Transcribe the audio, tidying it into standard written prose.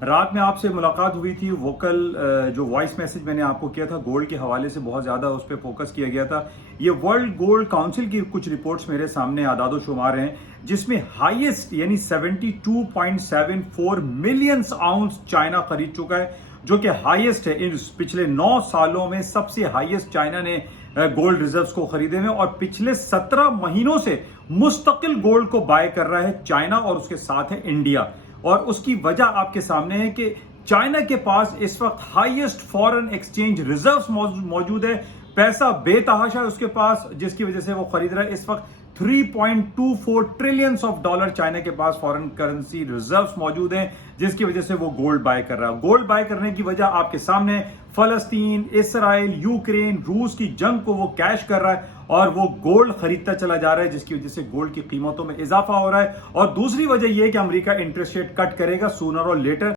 رات میں آپ سے ملاقات ہوئی تھی، ووکل جو وائس میسج میں نے آپ کو کیا تھا گولڈ کے حوالے سے بہت زیادہ اس پہ فوکس کیا گیا تھا۔ یہ ورلڈ گولڈ کاؤنسل کی کچھ رپورٹس میرے سامنے اعداد و شمار ہیں، جس میں ہائیسٹ یعنی 72.74 ملینز آؤنس چائنا خرید چکا ہے، جو کہ ہائیسٹ ہے ان پچھلے 9 سالوں میں سب سے ہائیسٹ چائنا نے گولڈ ریزروز کو خریدے ہوئے، اور پچھلے 17 مہینوں سے مستقل گولڈ کو بائی کر رہا ہے چائنا، اور اس کے ساتھ ہے انڈیا۔ اور اس کی وجہ آپ کے سامنے ہے کہ چائنا کے پاس اس وقت ہائیسٹ فورن ایکسچینج ریزروز موجود ہے، پیسہ بے تحاشا ہے اس کے پاس، جس کی وجہ سے وہ خرید رہا ہے۔ اس وقت 3.24 ٹریلینز آف ڈالر چائنا کے پاس فورن کرنسی ریزروز موجود ہیں، جس کی وجہ سے وہ گولڈ بائی کر رہا ہے۔ گولڈ بائی کرنے کی وجہ آپ کے سامنے فلسطین، اسرائیل، یوکرین، روس کی جنگ کو وہ کیش کر رہا ہے، اور وہ گولڈ خریدتا چلا جا رہا ہے، جس کی وجہ سے گولڈ کی قیمتوں میں اضافہ ہو رہا ہے۔ اور دوسری وجہ یہ ہے کہ امریکہ انٹرسٹ ریٹ کٹ کرے گا سونر اور لیٹر۔